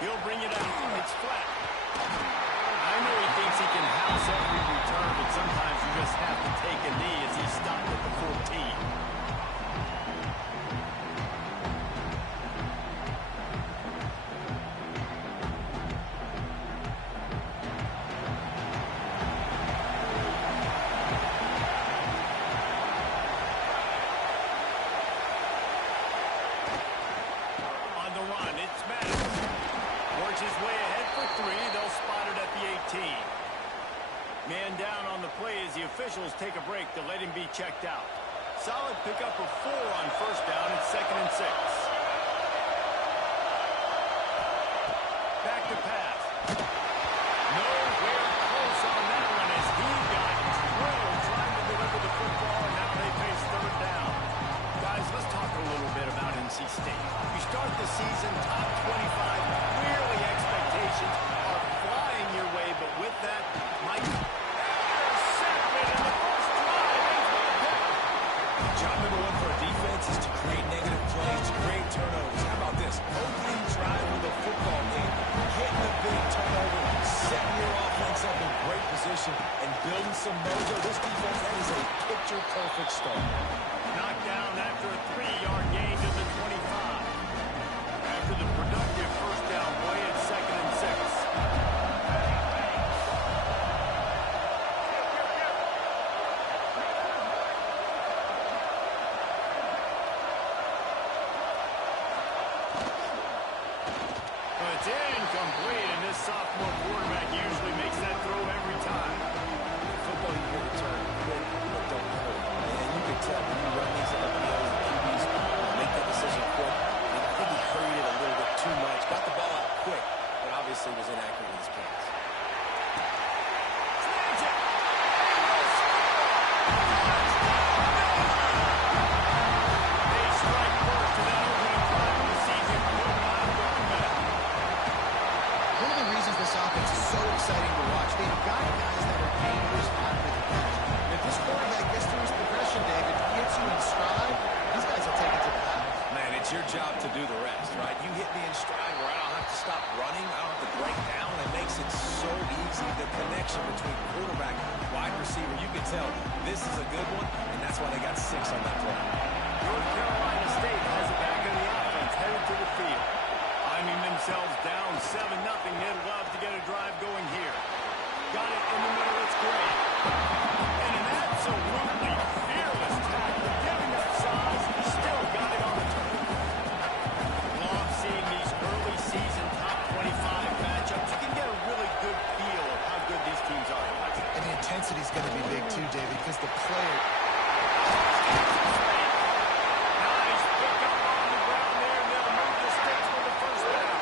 He'll bring it out. It's flat. I know he thinks he can house every return, but sometimes you just have to take a knee as he stopped at the 14. Man down on the play as the officials take a break to let him be checked out. Solid pickup of 4 on first down and 2nd and 6. Back to pass. Nowhere close on that one as he got drilled trying to deliver the football, and now they face 3rd down. Guys, let's talk a little bit about NC State. You start the season top 25, clearly expectations are flying your way, but with that, Mike, job number 1 for a defense is to create negative plays, to create turnovers. How about this? Opening drive of the football game, getting a big turnover, setting your offense up in great position, and building some mojo. This defense, that is a picture-perfect start. Knocked down after a 3-yard gain to the 25. After the productive first down play, it's 2nd and 6. It's incomplete, and this sophomore quarterback usually makes that throw every time. Football, you get a turn quick, but don't hurt. And you can tell when you run these LPOs and QBs, make that decision quick. And I think he hurried it a little bit too much. Got the ball out quick, but obviously was inaccurate in his pass. They strike first to that opening drive of the season. One of the reasons this offense is so exciting to watch, they've got guys that are dangerous after the catch. If this quarterback gets through his progression, David, gets you in stride, these guys will take it to the house. Man, it's your job to do the rest, right? You hit me in stride where I don't have to stop running, I don't have to break down. It makes it so easy. The connection between quarterback and wide receiver, you can tell this is a good one, and that's why they got 6 on that play. North Carolina State has it back in the offense, headed to the field. Finding themselves down 7-0, they'd love to get a drive going here. Got it in the middle, it's great. And an absolutely fearless tackle, giving up size, still got it on the turn. Love seeing these early season top 25 matchups. You can get a really good feel of how good these teams are. And the intensity is going to be big too, David, because the player... Nice pickup on the ground there, and they'll move the sticks for the first down.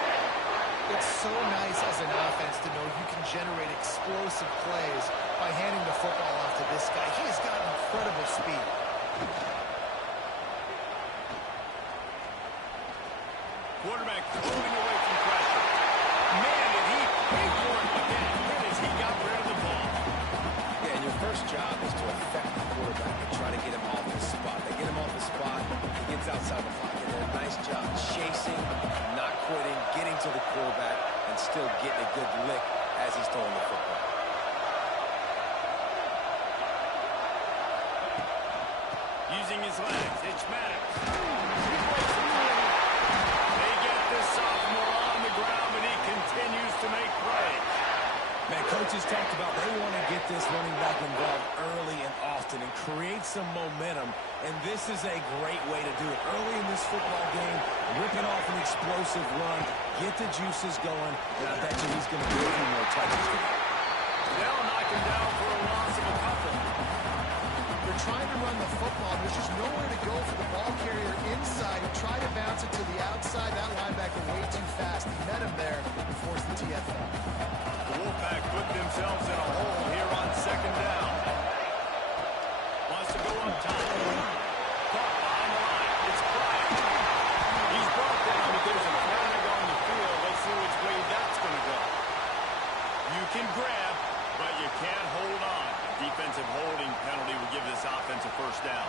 It's so nice as an offense to know you can generate explosive plays by handing the football off to this guy. He has got incredible speed. Quarterback floating away from pressure. Man, did he pay for it again as he got rid of the ball. Yeah, and your first job is to affect the quarterback and try to get him off the spot. They get him off the spot, he gets outside the pocket. They did a nice job chasing, not quitting, getting to the quarterback, and still getting a good lick as he's throwing the football. Using his legs, it's Maddox. They get this sophomore on the ground, but he continues to make plays. Man, coaches talked about they want to get this running back involved early and often and create some momentum, and this is a great way to do it. Early in this football game, ripping off an explosive run, get the juices going, and I bet you he's going to get a few more touches today. They'll knock him down for a loss of a couple. They're trying to run the football. There's just nowhere to go for the ball carrier inside. He tried to bounce it to the outside. That linebacker way too fast. He met him there and forced the TFL. The Wolfpack put themselves in a hole here on 2nd down. Wants to go up top. Caught behind the line. It's Pryor. He's brought down, but there's a flag on the field. Let's see which way that's going to go. You can grab, but you can't hold on. Defensive holding penalty will give this offense a first down.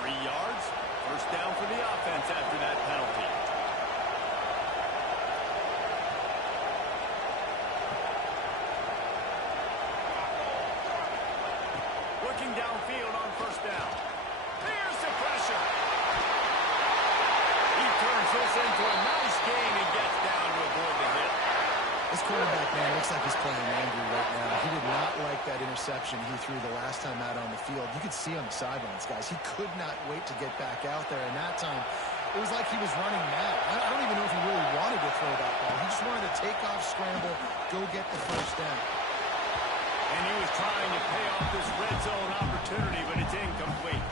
3 yards, first down for the offense after that penalty. into a nice gain and gets down to avoid the hit. This quarterback, man, looks like he's playing angry right now. He did not like that interception he threw the last time out on the field. You could see on the sidelines, guys. He could not wait to get back out there. And that time, it was like he was running mad. I don't even know if he really wanted to throw that ball. He just wanted to take off, scramble, go get the first down. And he was trying to pay off this red zone opportunity, but it's incomplete.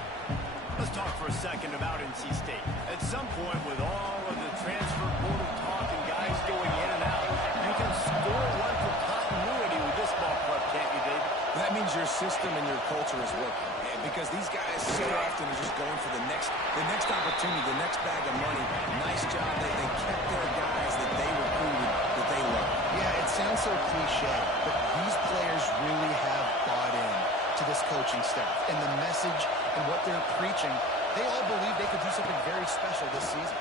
Let's talk for a second about NC State. At some point, with all of the transfer portal talk and guys going in and out, you can score one for continuity with this ball club, can't you, David? That means your system and your culture is working. And because these guys so often are just going for the next opportunity, the next bag of money. Nice job. They kept their guys that they recruited, that they love. Yeah, it sounds so cliche, but these players really have bought in to this coaching staff. And the message and what they're preaching, they all believe they could do something very special this season.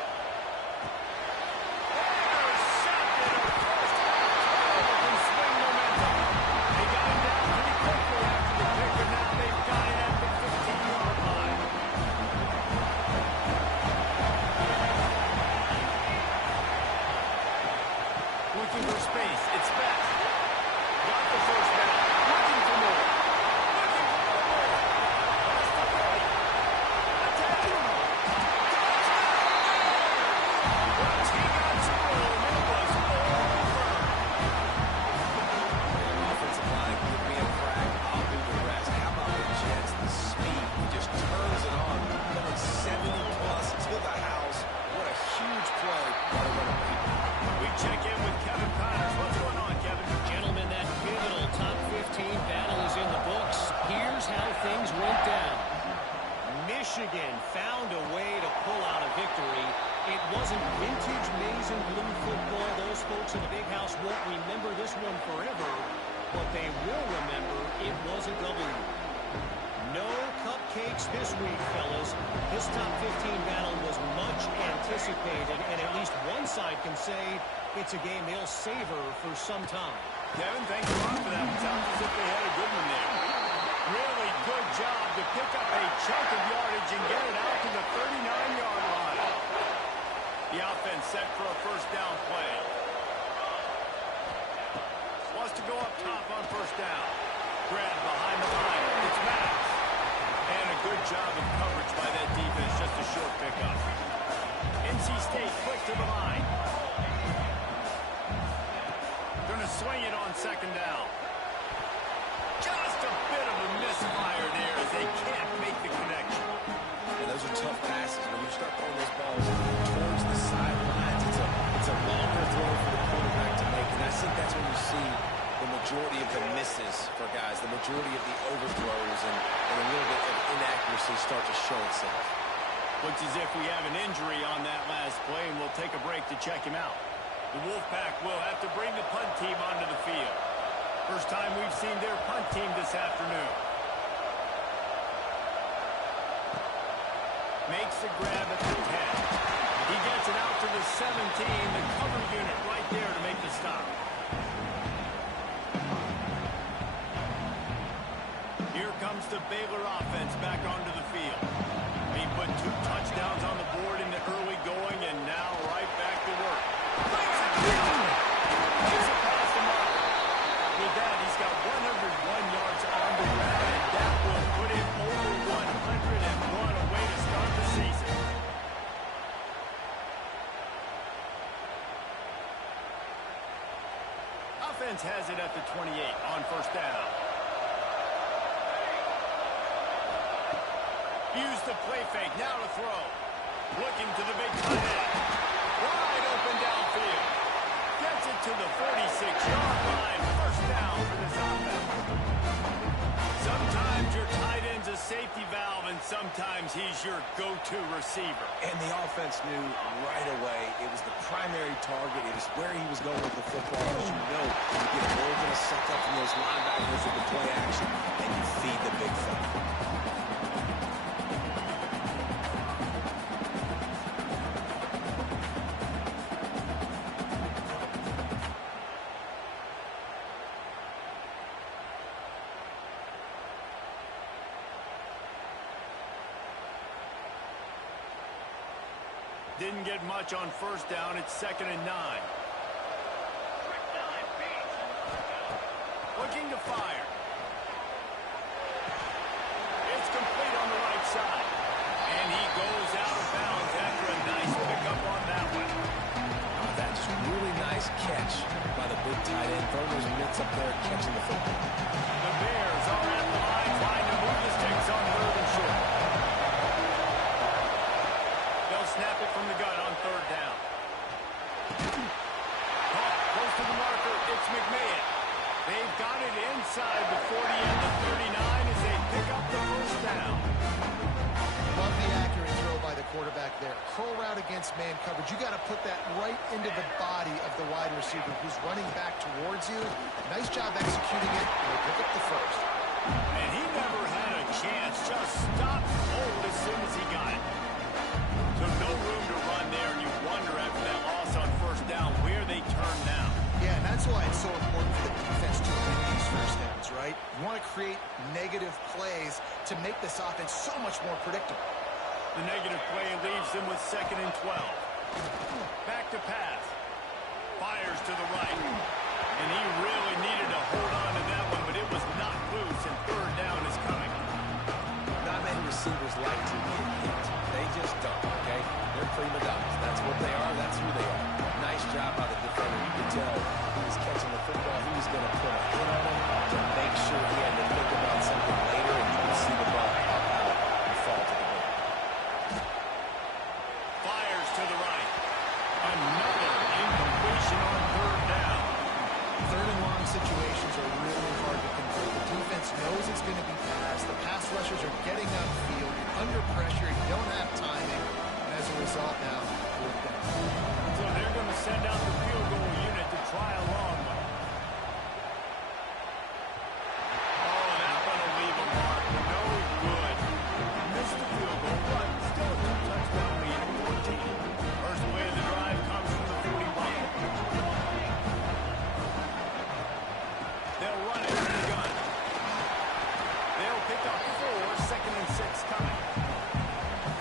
Looking for space. It's best. Got the first down. Looking for more. Looking for more. That's the 40. Attacking. Once he got some room, it was over. Offensive line, give me a crack, I'll do the rest. How about the Jets? The speed. He just turns it on. Going 70-plus to the house. What a huge play by the running back. We check in with Kevin Connors. What's going on, Kevin? Gentlemen, that pivotal top 15 battle is in the books. Here's how things went down. Michigan found a way to pull out a victory. It wasn't vintage maize and blue football. Those folks in the big house won't remember this one forever, but they will remember it was a W. No cupcakes this week, fellas. This top 15 battle was much anticipated, and at least one side can say it's a game they'll savor for some time. Kevin, thanks a lot for that. It sounds as if they had a good one there. Really good job to pick up a chunk of yardage and get it out to the 39-yard line. The offense set for a first down play. Wants to go up top on first down. Grab behind the line. It's Max. And a good job of coverage by that defense. Just a short pickup. NC State quick to the line. Going to swing it on second down. Just a bit of a misfire there as they can't make the connection. And those are tough passes. When you start throwing those balls towards the sidelines, it's a longer throw for the quarterback to make. And I think that's when you see the majority of the misses for guys, the majority of the overthrows, and a little bit of inaccuracy start to show itself. Looks as if we have an injury on that last play, and we'll take a break to check him out. The Wolfpack will have to bring the punt team onto the field. First time we've seen their punt team this afternoon. Makes the grab at the 10. He gets it out to the 17. The cover unit right there to make the stop. Here comes the Baylor offense back onto the field. He put 2 touchdowns on the board in the early going, and now right back to work. Takes it past the mark. With that, he's got 101 yards on the ground, and that will put him over 101, a way to start the season. Offense has it at the 28 on first down. Use the play fake, now to throw. Looking to the big tight end. Wide open downfield. Gets it to the 46-yard line. First down for this offense. Sometimes your tight end's a safety valve, and sometimes he's your go-to receiver. And the offense knew right away it was the primary target. It is where he was going with the football. As you know, you get a little bit of suck up from those linebackers with the play action, and you feed the big fella. Didn't get much on first down. It's 2nd and 9. Looking to fire. It's complete on the right side. And he goes out of bounds after a nice pickup on that one. Oh, that's just really nice catch by the big tight end. Throwing those mitts up there, catching the football. The Bears are at the line trying to move the sticks on 3rd and short. They'll snap it from the gun on 3rd down. Caught close to the marker. It's McMahon. They've got it inside the 40 and the 39 as they pick up the first down. Love the accurate throw by the quarterback there. Curl route against man coverage. You got to put that right into the body of the wide receiver who's running back towards you. Nice job executing it. And they pick up the first. And he never had a chance. Just stopped cold as soon as he got it. So no room to run there, and you wonder after that loss on first down where they turn now. Yeah, and that's why it's so important for the defense to win these first downs, right? You want to create negative plays to make this offense so much more predictable. The negative play leaves them with 2nd and 12. Back to pass. Fires to the right. And he really needed to hold on to that one, but it was not loose, and 3rd down is coming. Not many receivers like to get hit. They just don't, okay? They're prima donnas. That's what they are. That's who they are. Nice job by the defender. You can tell he's catching the football. He was going to put a hit on him to make sure he had to think about something later, and you can see the ball pop out and fall to the ground. Fires to the right. Another incompletion on 3rd down. 3rd and long situations are really hard to convert. The defense knows it's going to be passed. The pass rushers are getting upfield. You're under pressure. You don't have timing. And as a result now, 4th down. So they're going to send out the field goal unit to try a long one. Oh, that one will leave a mark. No good. Missed the field goal, but still a 2-touchdown lead at 14. First play of the drive comes from the 41. They'll run it from the gun. They'll pick up 4, 2nd and 6 coming.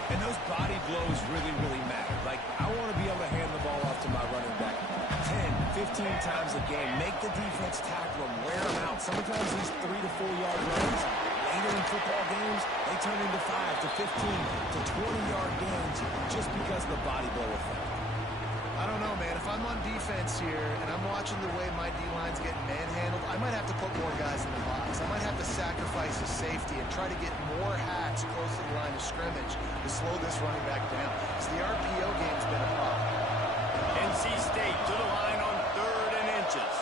And those body blows really, really matter. Like, I want to be able to hand the ball off to my running back 10, 15 times a game. Make the defense tackle him, wear him out. Sometimes these 3 to 4 yard runs later in football games, they turn into 5 to 15 to 20-yard gains just because of the body blow effect. I don't know, man. If I'm on defense here and I'm watching the way my D-line's getting manhandled, I might have to put more guys in the box. I might have to sacrifice his safety and try to get more hacks close to the line of scrimmage to slow this running back down. Because the RPO game's been a problem. NC State to the line on 3rd and inches.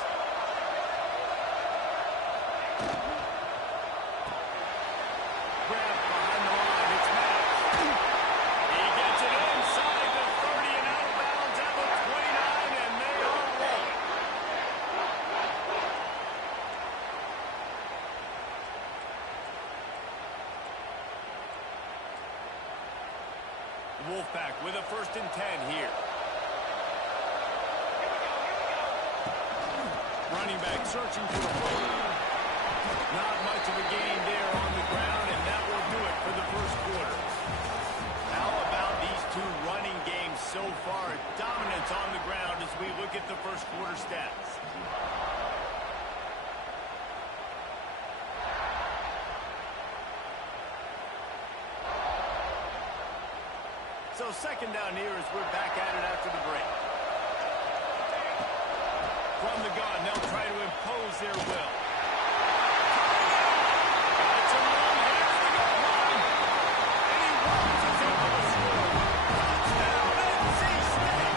Grab behind the line. It's Matt. He gets it inside the 30 and out of bounds at the 29, and they are rolling. The Wolfpack with a 1st and 10 here. Running back searching for a hole. Not much of a gain there on the ground, and that will do it for the first quarter. How about these two running games so far? Dominance on the ground as we look at the first quarter stats. So 2nd down here as we're back at it after the break. From the gun, they'll try to impose their will. It's a long hit to the goal line. And he walks us into the score. Touchdown, NC State.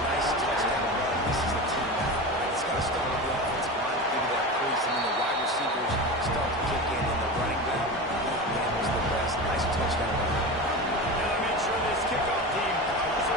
Nice touchdown run. This is a team effort, right? It's got to start with the offensive line to give you that crease, and then the wide receivers start to kick in, and the running back handles the rest. Nice touchdown run. Now to make sure this kickoff team covers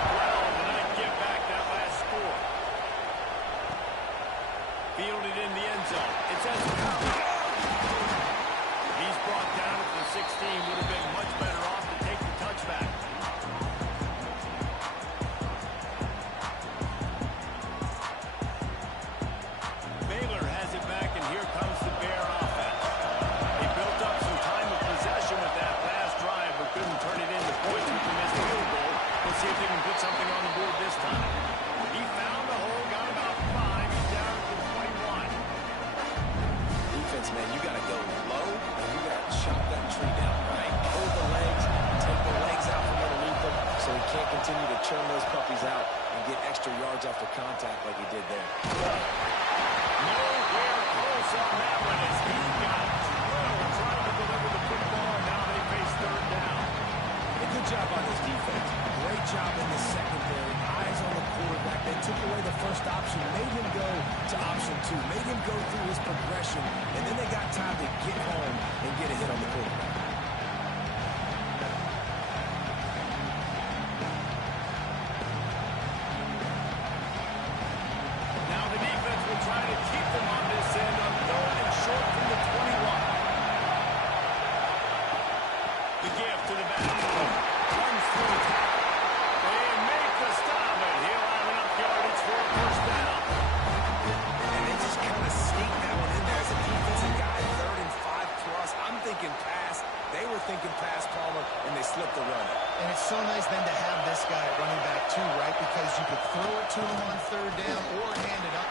churn those puppies out and get extra yards after contact like he did there. Nowhere close on that one as he got drilled trying to deliver the football, and now they face third down. A good job on this defense. Great job in the secondary. Eyes on the quarterback. They took away the first option, made him go to option 2, made him go through his progression, and then they got time to get home and get a hit on the quarterback. Now the defense will try to keep them on this end on third and short from the 21. The give to the back. Runs through the tackle. They make the stop, and he'll have enough yardage for a first down. And they just kind of sneaked that one in there as a defensive guy, 3rd and 5 plus. I'm thinking pass. They were thinking pass, Palmer, and they slipped the run. And it's so nice then to have this guy at running back too, right? Because you could throw it to him on third down or hand it up.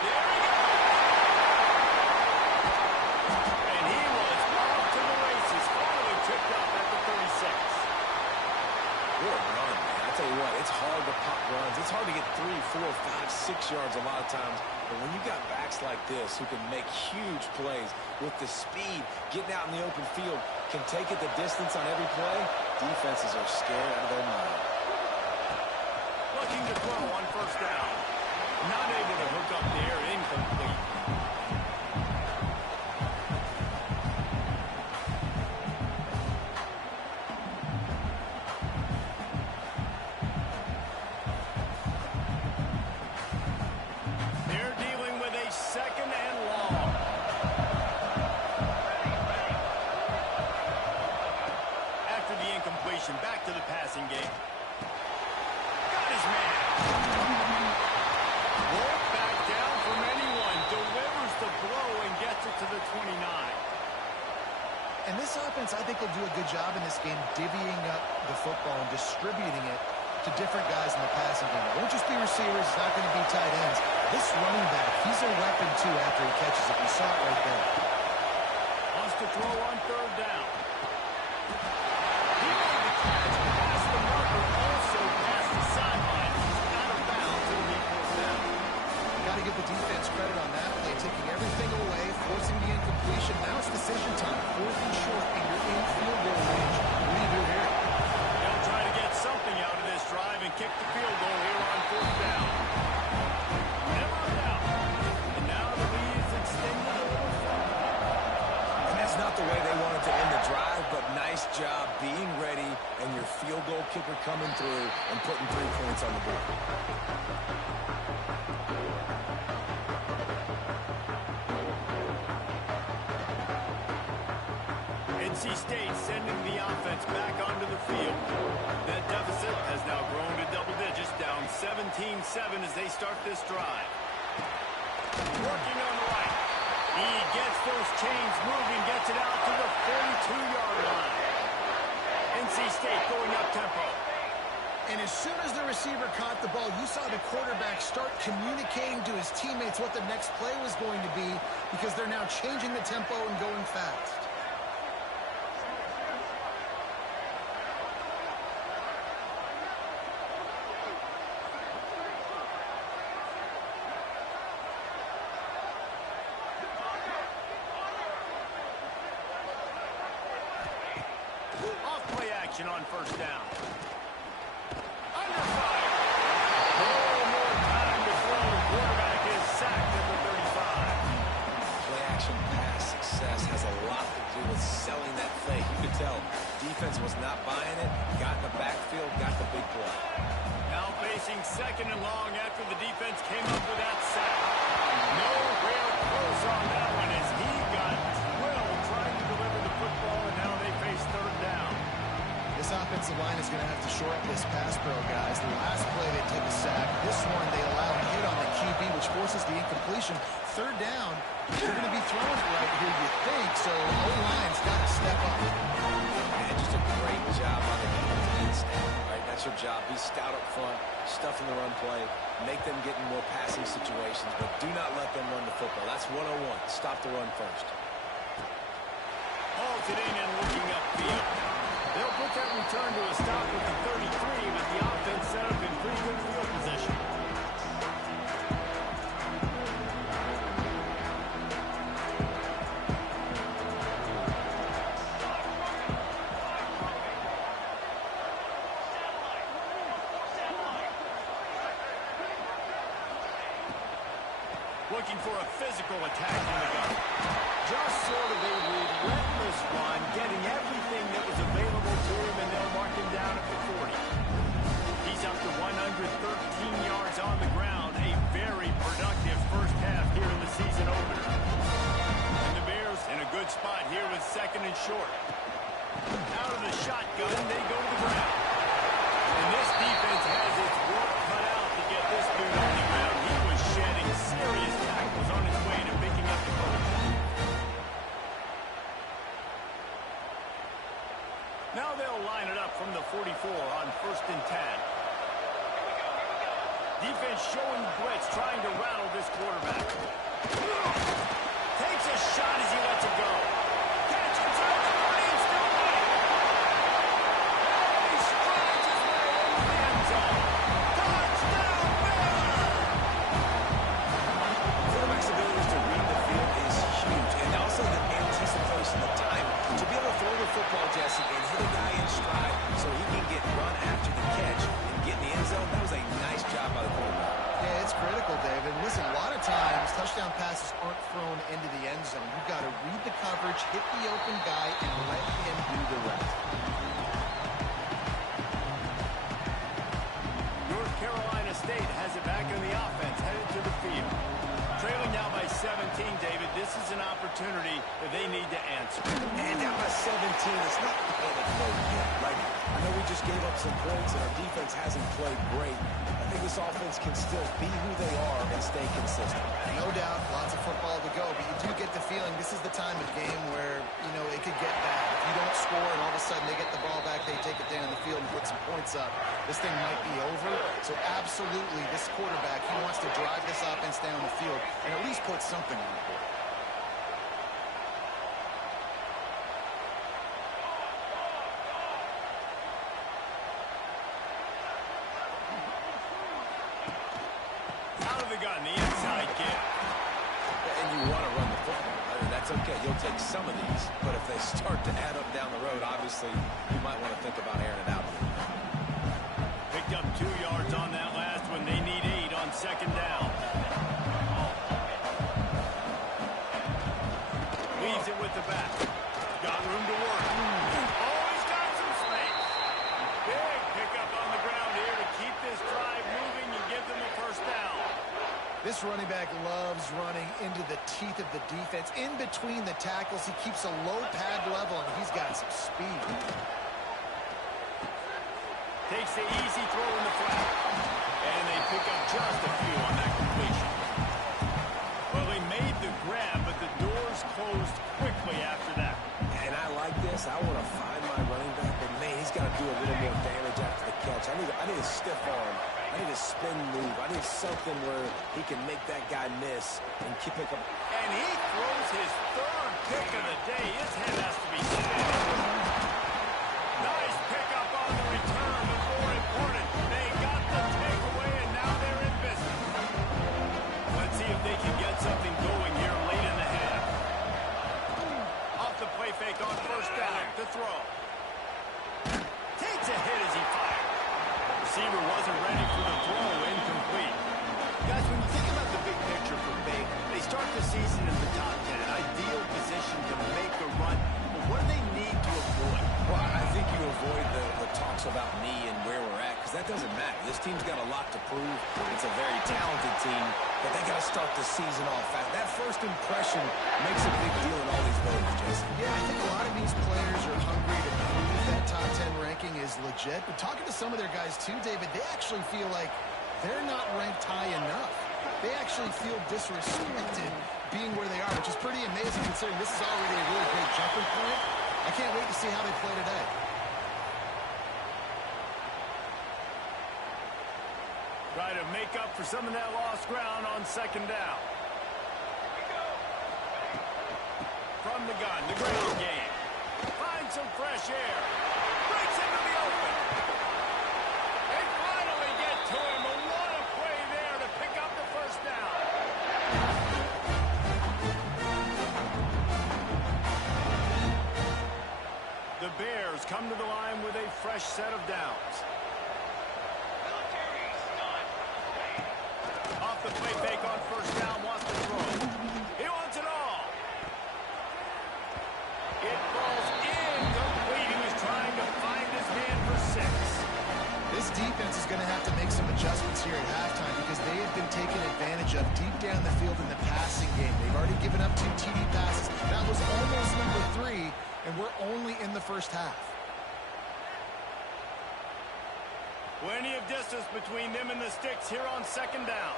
There he goes. And he was off to the races, finally tripped up at the 36. What a run, man. I tell you what, it's hard to pop runs. It's hard to get 3, 4, 5, 6 yards a lot of times. But when you got backs like this who can make huge plays with the speed, getting out in the open field, can take it the distance on every play, defenses are scared out of their mind. Looking to throw on first down. Not able to hook up there, incomplete. They're dealing with a second and long. After the incompletion, back to the passing game. Got his man. Won't back down from anyone. Delivers the blow and gets it to the 29. And this offense, I think, will do a good job in this game divvying up the football and distributing it to different guys in the passing game. It won't just be receivers. It's not going to be tight ends. This running back, he's a weapon, too, after he catches it. You saw it right there. Wants to throw on third down. He made the catch, past the marker, also past the sideline. He's out of bounds. It'll be fourth down. Got to give the defense credit on that play, taking everything away, forcing the incompletion. Now it's decision time. 4th and short, and you're in field goal range. What do you do here? They'll try to get something out of this drive and kick the field goal here on fourth down. Never a doubt. And now the lead is extended a little further. And that's not the way they wanted to end the drive, but nice job being ready and your field goal kicker coming through and putting 3 points on the board. NC State sending the offense back onto the field. That deficit has now grown to double digits, down 17-7 as they start this drive. Working on the right. He gets those chains moving, gets it out to the 42-yard line. NC State going up tempo. And as soon as the receiver caught the ball, you saw the quarterback start communicating to his teammates what the next play was going to be because they're now changing the tempo and going fast. Off play action on first down. Under fire. No more time to throw. Quarterback is sacked at the 35. Play action pass success has a lot to do with selling that fake. You could tell defense was not buying it, got in the backfield, got the big play. Now facing second and long after the defense came up with that sack. Nowhere close on that one as he got drilled trying to deliver the football, and now they face third down. This offensive line is going to have to shore up this pass pro, guys. The last play they took a sack. This one they allow a hit on the QB, which forces the incompletion. Third down, they're going to be throwing it right here, you think. So O-line's got to step up. Man, just a great job on the defensive end stand. Right, that's your job. Be stout up front, stuff in the run play, make them get in more passing situations, but do not let them run the football. That's 101. Stop the run first. Halted in and looking upfield. They'll put that return to a stop with the 33, but the the offense set up in pretty good field position. Looking for a physical attack in the gun. Just sort of a relentless run, getting everything that was available to him, and they'll mark him down at the 40. He's up to 113 yards on the ground. A very productive first half here in the season opener. And the Bears in a good spot here with second and short. Out of the shotgun, they go to the ground. And this defense has its work cut out to get this dude on the ground. He was shedding serious tackles on his way to picking up the coach. Now they'll line it up from the 44 on 1st and 10. Defense showing blitz, trying to rattle this quarterback. Takes a shot as he lets it go. Catch inside the 40 and still win. He strides his way into the end zone. Touchdown, Baylor! Quarterback's ability to read the field is huge, and also the anticipation, the time to be able to throw the football, Jesse, and hit a guy in stride so he can get run after the catch and get in the end zone. That was a nice job by the quarterback. Yeah, it's critical, David. Listen, a lot of times touchdown passes aren't thrown into the end zone. You've got to read the coverage, hit the open guy, and let him do the rest. North Carolina State has it back in the offense, headed to the field. Trailing now by 17, David. This is an opportunity that they need to answer. And down by 17, it's not the panic mode yet. Like, I know we just gave up some points and our defense hasn't played great. I think this offense can still be who they are and stay consistent. No doubt, lots of football to go, but you do get the feeling this is the time of game where, you know, it could get bad. If you don't score and all of a sudden they get the ball back, they take it down the field and put some points up, this thing might be over. So absolutely, this quarterback, he wants to drive this offense down the field and at least put something on the board. Out of the gun, the inside kick. And you want to run the football. I mean, that's okay. You'll take some of these. But if they start to add up down the road, obviously, you might want to think about airing it out. Picked up 2 yards on that last one. They need 8 on second down. Leaves it with the back. Got room to work. Oh, he's got some space. Big pickup on the ground here to keep this drive moving and give them a first down. This running back loves running into the teeth of the defense. In between the tackles, he keeps a low pad level, and he's got some speed. Takes the easy throw in the flat. And they pick up just a few on that completion. Well, they made the grab, but the doors closed quickly after that. And I like this. I want to find my running back, but man, he's got to do a little more damage after the catch. I need a stiff arm. I need a spin move. I need something where he can make that guy miss and keep pick up. And he throws his 3rd pick of the day. His head has to be spinning. Nice pickup on the return, but more important, they got the takeaway, and now they're in business. Let's see if they can get something going here late in the half. Off the play fake on first down, to throw. Takes a hit as he fired. Receiver wasn't ready for the throw, incomplete. Guys, when you think about the big picture for Baylor, they start the season in the top 10, ideal position to make a run. But what do they need to avoid? Well, I think you avoid the talks about me and where we're at, because that doesn't matter. This team's got a lot to prove. It's a very talented team, but they got to start the season off fast. That first impression makes a big deal in all these voters, Jesse. Yeah, I think a lot of these players are hungry to prove that top 10 ranking is legit. But talking to some of their guys too, David, they actually feel like they're not ranked high enough. They actually feel disrespected being where they are, which is pretty amazing considering this is already a really great jumping point. I can't wait to see how they play today. Try to make up for some of that lost ground on second down. From the gun, the ground game. Finds some fresh air. Breaks into the open. And come to the line with a fresh set of downs. Off the play fake on first down, wants to throw. He wants it all. It falls incomplete. He was trying to find his man for 6. This defense is going to have to make some adjustments here at halftime because they have been taken advantage of deep down the field in the passing game. They've already given up 2 TD passes. That was almost number 3, and we're only in the first half. Plenty of distance between them and the sticks here on second down.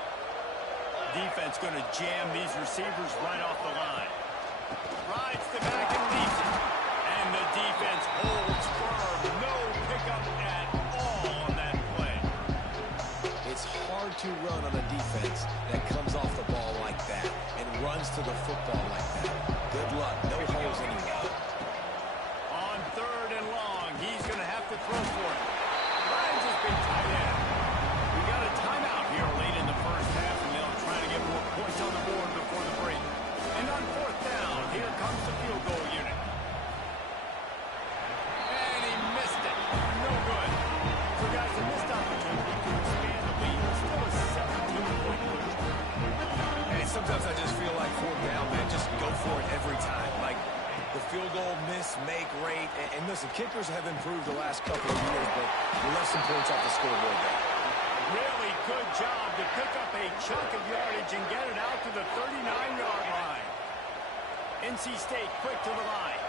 Defense going to jam these receivers right off the line. Rides the back and leaves it. And the defense holds firm. No pickup at all on that play. It's hard to run on a defense that comes off the ball like that and runs to the football like that. Good luck. No holes anywhere. On third and long, he's going to have to throw for it. Ryan's his big tight end. We got a timeout here late in the first half, and they'll try to get more points on the board before the break. And on fourth down, here comes the field goal unit. And he missed it. No good. So, guys, a missed opportunity to expand the lead. Still a 17-point lead. And sometimes I just feel like fourth down, man, just go for it every time. Like the field goal miss, make rate. And listen, kickers have improved the last couple of years, but we left some points off the scoreboard there. Really good job to pick up a chunk of yardage and get it out to the 39-yard line. NC State quick to the line.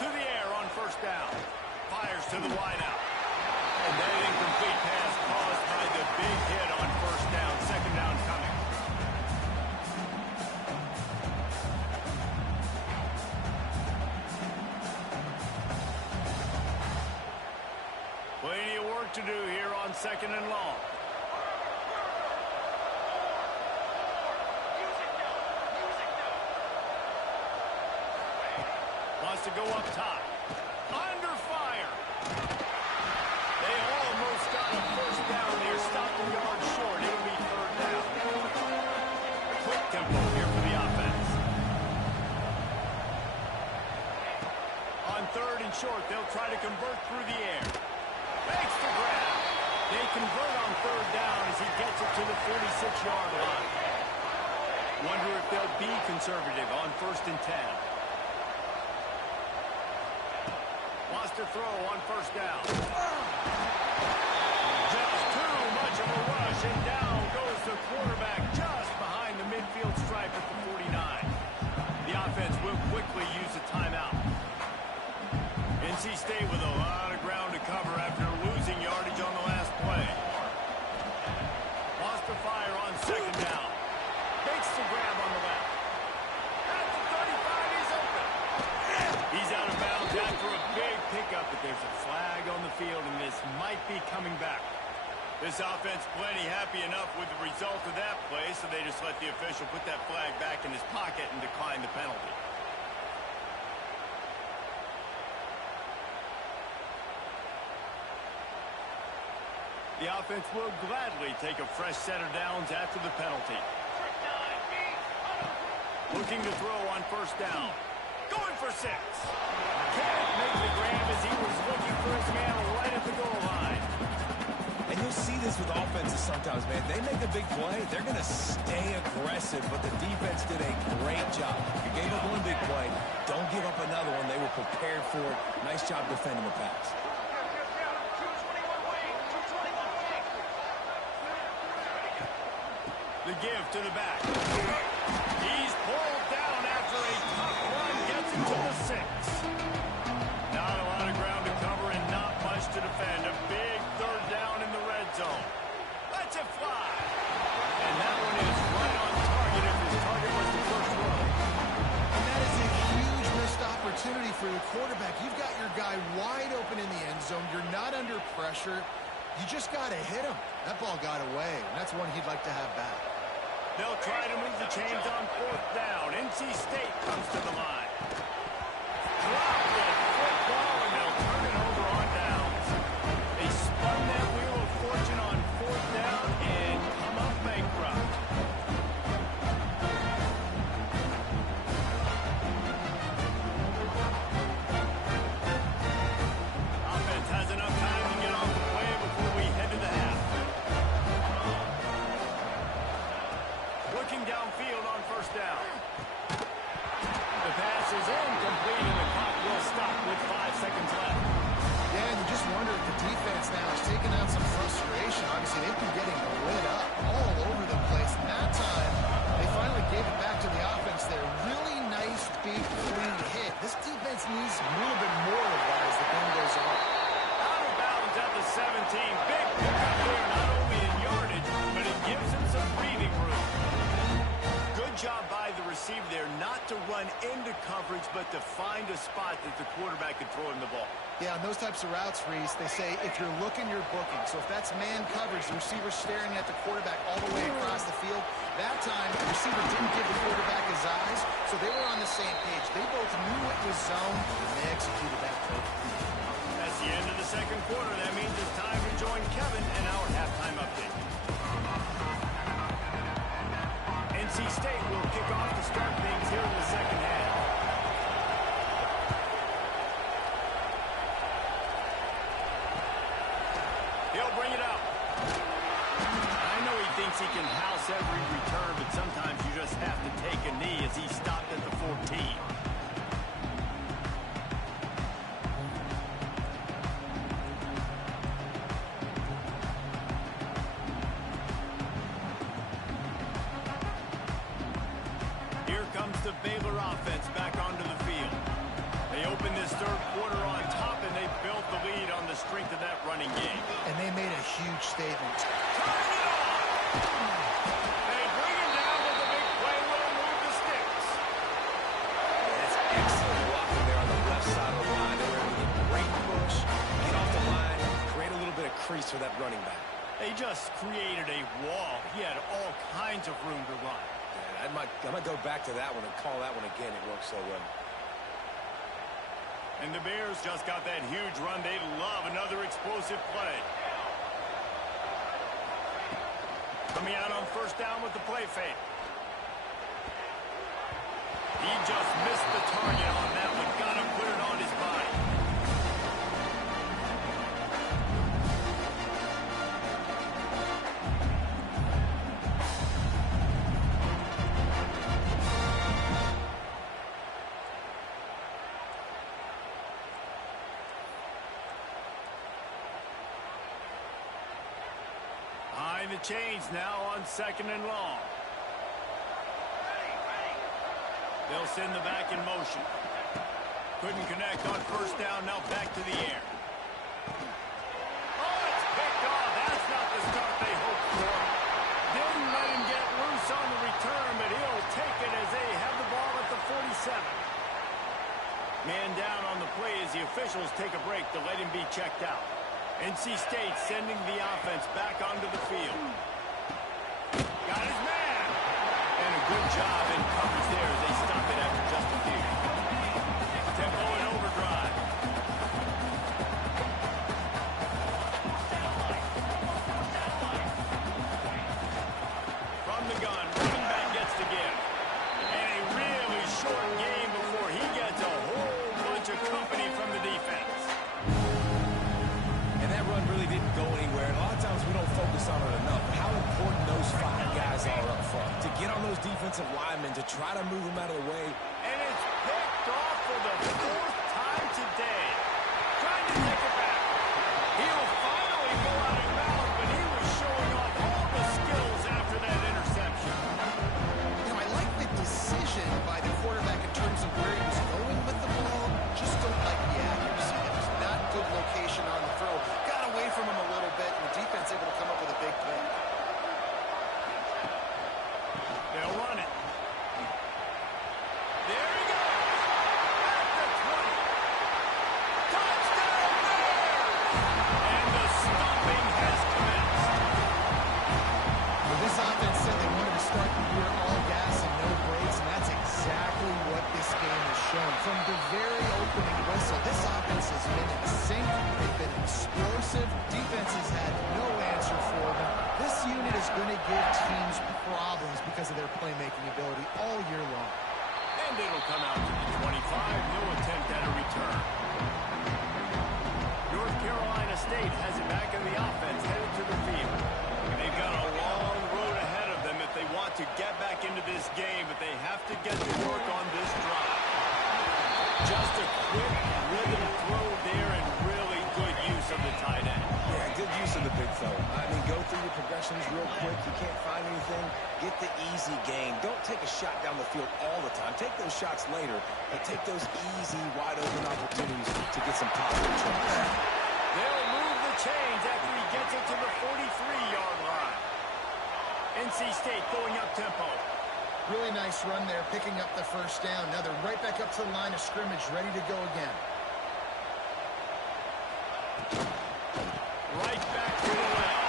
To the air on first down. Fires to the wideout. And that incomplete pass caused by the big hit on first down. Second down coming. Plenty of work to do here on second and long. Wants to go up top. Under fire. They almost got a first down there. Stopped a yard short. It'll be third down. Quick tempo here for the offense. On third and short, they'll try to convert through the air. Makes the grab. They convert on third down as he gets it to the 46-yard line. Wonder if they'll be conservative on first and 10. Wants to throw on first down. Just too much of a rush, and down goes the quarterback just behind the midfield stripe at the 49. The offense will quickly use a timeout. NC State with a lot of ground to cover after losing yardage on the last play. Wants to fire on second down. Makes the grab on the left. At the 35, he's open. He's out of bounds after a big pickup, but there's a flag on the field, and this might be coming back. This offense plenty happy enough with the result of that play, so they just let the official put that flag back in his pocket and decline the penalty. The offense will gladly take a fresh set of downs after the penalty. Looking to throw on first down. Going for 6. Can't make the grab as he was looking for his man right at the goal line. And you'll see this with offenses sometimes, man. They make a big play. They're going to stay aggressive, but the defense did a great job. You gave up one big play. Don't give up another one. They were prepared for it. Nice job defending the pass. The give to the back. He's pulled down after a tough run. Gets him to the 6. Not a lot of ground to cover and not much to defend. A big third down in the red zone. Lets it fly. And that one is right on target if his target was the first row. And that is a huge missed opportunity for the quarterback. You've got your guy wide open in the end zone. You're not under pressure. You just got to hit him. That ball got away, and that's one he'd like to have back. They'll try to move the chains on fourth down. NC State comes to the line. Drop the football, and they'll turn it over on downs. They spun that wheel of fortune on fourth down and come up bankrupt. run into coverage, but to find a spot that the quarterback can throw him the ball. Yeah, on those types of routes, Reese, they say if you're looking, you're booking. So if that's man coverage, the receiver's staring at the quarterback all the way across the field. That time, the receiver didn't give the quarterback his eyes, so they were on the same page. They both knew it was zone, and they executed that perfectly. That's the end of the second quarter. That means it's time to join Kevin and our halftime update. NC State will kick off to start things here in the second half. He'll bring it up. I know he thinks he can house every return, but sometimes you just have to take a knee as he stopped at the 14. Here comes the Baylor offense back onto the field. They open this third quarter on top, and they built the lead on the strength of that running game. And they made a huge statement. Turning it on! They bring him down with a big play. Will move the sticks. That's excellent blocking there on the left side of the line. They were able to get great push, get off the line, create a little bit of crease for that running back. They just created a wall. He had all kinds of room to run. Yeah, I might go back to that one and call that one again. It worked so well. And the Bears just got that huge run. They love another explosive play. Coming out on first down with the play fake. He just missed the target on that one. Got to put it on his body. Behind the chains now on second and long. They'll send the back in motion. Couldn't connect on first down. Now back to the air. Oh, it's picked off. That's not the start they hoped for. Didn't let him get loose on the return, but he'll take it as they have the ball at the 47. Man down on the play as the officials take a break to let him be checked out. NC State sending the offense back onto the field. Got his man. And a good job in coverage there as they stop it after just a few. Tempo and overdrive. From the gun, running back gets the give. And a really short game before he gets a whole bunch of company from the defense. That run really didn't go anywhere. And a lot of times we don't focus on it enough. How important those 5 guys are up front. To get on those defensive linemen, to try to move them out of the way. And it's picked off for the 4th time today. Trying to take it back. He'll finally go out of bounds, but he was showing off all the skills after that interception. You know, I like the decision by the quarterback in terms of where he was going with the ball. Just don't like the accuracy. It was not good location on the throw. Got away from him a little bit, and the defense able to come up with a big play. They'll run it. There he goes. At the 20. Touchdown Bears! And the stomping has commenced. Well, this offense said they wanted to start the year all gas and no brakes, and that's exactly what this game has shown. From the very opening whistle, this offense has been in sync. They've been explosive. Defense has had no answer for them. This unit is going to give teams problems because of their playmaking ability all year long. And it'll come out to the 25. No attempt at a return. North Carolina State has it back in the offense, headed to the field. They've got a long road ahead of them if they want to get back into this game, but they have to get to work on this drive. Just a quick rhythm throw there and really good use of the tight end. Yeah, good use of the big fella. I mean, go through your progressions real quick. You can't find anything. Get the easy gain. Don't take a shot down the field all the time. Take those shots later, but take those easy, wide-open opportunities to get some positive turns. They'll move the chains after he gets it to the 43-yard line. NC State going up tempo. Really nice run there, picking up the first down. Now they're right back up to the line of scrimmage, ready to go again. Right back to the well.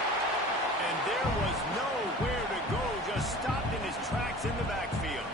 And there was nowhere to go, just stopped in his tracks in the backfield.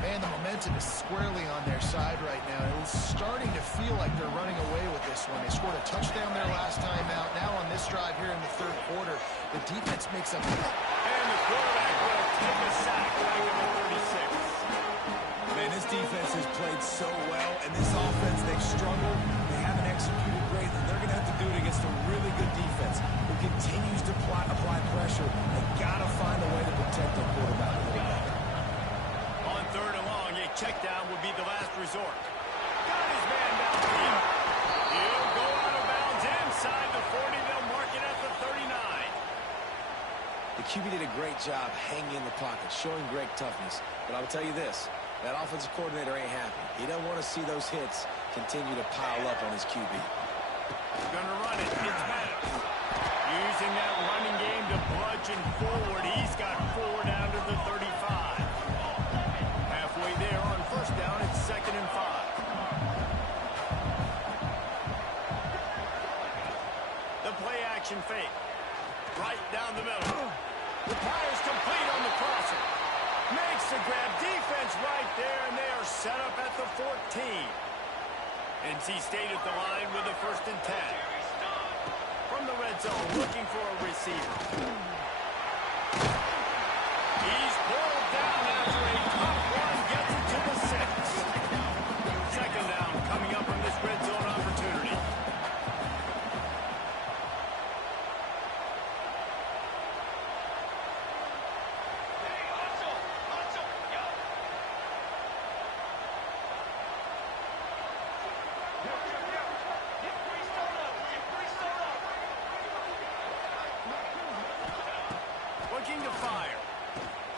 Man, the momentum is squarely on their side right now. It was starting to feel like they're running away with this one. They scored a touchdown their last time out. Now on this drive here in the third quarter, the defense makes up. And the quarterback will take a sack back at the 36. Man, this defense has played so well, and this offense, they've struggled. They haven't executed great, and they're going to have to do it against a really good defense who continues to apply pressure. They got to find a way to protect their quarterback a little bit. On third and long, a check down will be the last resort. Got his man downfield. He'll go out of bounds inside the 40. They'll mark it at the 39. The QB did a great job hanging in the pocket, showing great toughness. But I'll tell you this, that offensive coordinator ain't happy. He doesn't want to see those hits continue to pile up on his QB. Going to run it. It's Maddox. Using that running game to bludgeon forward. He's got 4 down to the 35. Halfway there on first down, it's 2nd and 5. The play action fake. Right down the middle. The fire's complete on the crosser. Makes the grab. Defense right there, and they are set up at the 14. NC State at the line with a 1st and 10. From the red zone, looking for a receiver. He's pulled down after a tough one. Gets it to the 6. 2nd down coming up on this red zone opportunity. Looking to fire.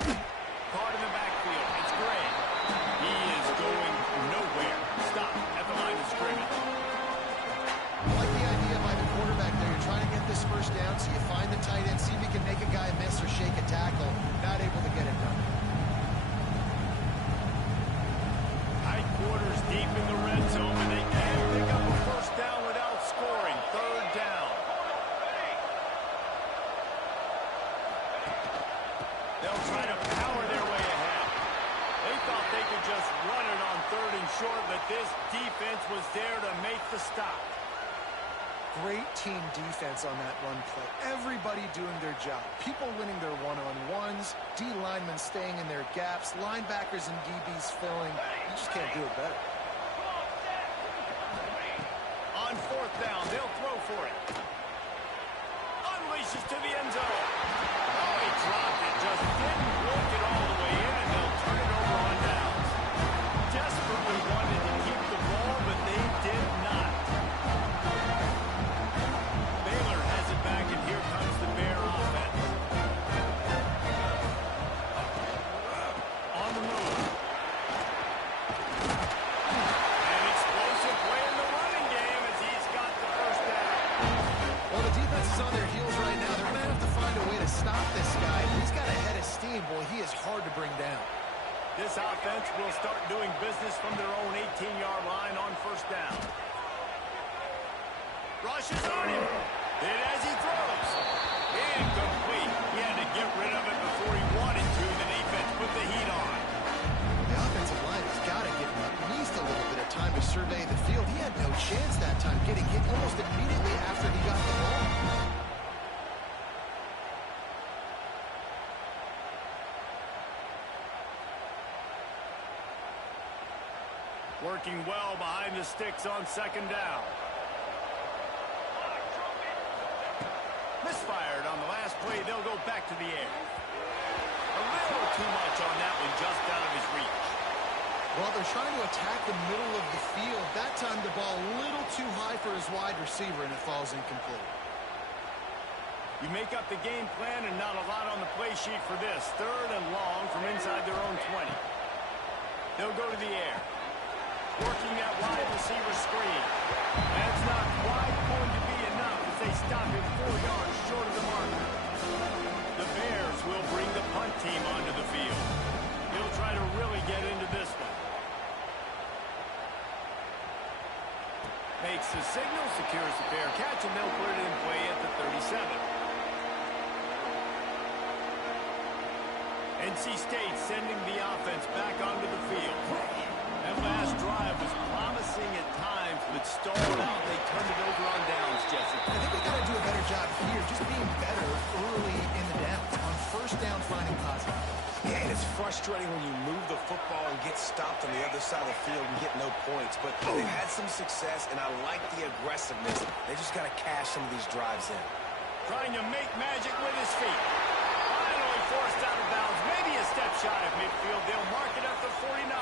Caught in the backfield. It's Gray. He is going nowhere. Stop at the line of scrimmage. I like the idea by the quarterback there. You're trying to get this first down, so you find the tight end, see if you can make a guy miss or shake a tackle. Not able to get it done. Tight quarters deep in the red zone, and they can't pick up a first down without scoring. 3rd down. They'll try to power their way ahead. They thought they could just run it on 3rd and short, but this defense was there to make the stop. Great team defense on that run play. Everybody doing their job. People winning their one-on-ones, D linemen staying in their gaps, linebackers and DBs filling. You just can't do it better. On 4th down, they'll throw for it. Unleashes to the end zone. Oh, he dropped it. Just didn't work it all the way in, and they'll turn it over on downs. Desperately wanted to keep the ball, but they did not. Baylor has it back, and here comes the Bear offense. On the move. An explosive play in the running game as he's got the first down. Well, the defense is on their heels right now. They're going to have to find a way to stop this guy. He's got a head of steam. Boy, he is hard to bring down. This offense will start doing business from their own 18-yard line on first down. Rushes on him. Hit as he throws. Incomplete. He had to get rid of it before he wanted to. The defense put the heat on. The offensive line has got to give him at least a little bit of time to survey the field. He had no chance that time, getting hit almost immediately after he got the ball. Working well behind the sticks on 2nd down. Misfired on the last play. They'll go back to the air. A little too much on that one, just out of his reach. Well, they're trying to attack the middle of the field. That time the ball a little too high for his wide receiver, and it falls incomplete. You make up the game plan and not a lot on the play sheet for this. 3rd and long from inside their own 20. They'll go to the air. Working that wide receiver screen. That's not quite going to be enough as they stop him 4 yards short of the marker. The Bears will bring the punt team onto the field. get into this one. Makes the signal, secures the fair catch, and they'll put it in play at the 37. NC State sending the offense back onto the field. That last drive was promising at times, but stalled out. They turned it over on downs, Jesse. I think we got to do a better job here, just being better early in the downs. On first down, finding positive. Yeah, and it's frustrating when you move the football and get stopped on the other side of the field and get no points. But they've had some success, and I like the aggressiveness. They just got to cash some of these drives in. Trying to make magic with his feet. Finally forced out of bounds. Maybe a step shy of midfield. They'll mark it at the 49.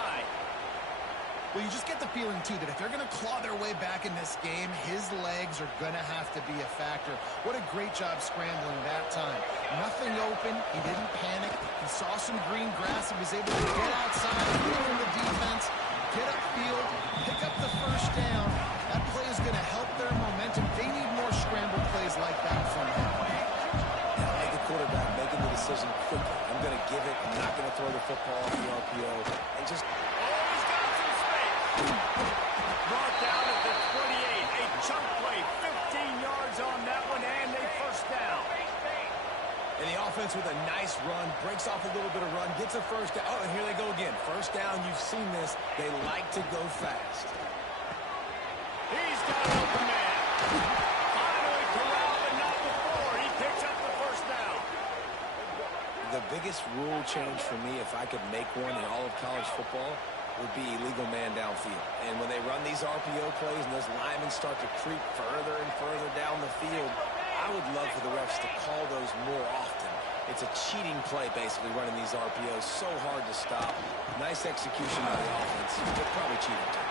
Well, you just get the feeling, too, that if they're going to claw their way back in this game, his legs are going to have to be a factor. What a great job scrambling that time. Nothing open. He didn't panic. He saw some green grass. He was able to get outside, get from the defense, get upfield, pick up the first down. That play is going to help their momentum. They need more scramble plays like that from him. I like the quarterback making the decision quickly. I'm going to give it. I'm not going to throw the football off the RPO. And just... Brought down at the 28. A chunk play, 15 yards on that one, and a first down. And the offense with a nice run, breaks off a little bit of run, gets a first down. Oh, and here they go again. First down, you've seen this. They like to go fast. He's got an open man. Finally corralled, but not before. He picks up the first down. The biggest rule change for me, if I could make one in all of college football, would be illegal man downfield. And when they run these RPO plays and those linemen start to creep further and further down the field, I would love for the refs to call those more often. It's a cheating play, basically, running these RPOs. So hard to stop. Nice execution by the offense, but probably cheating too.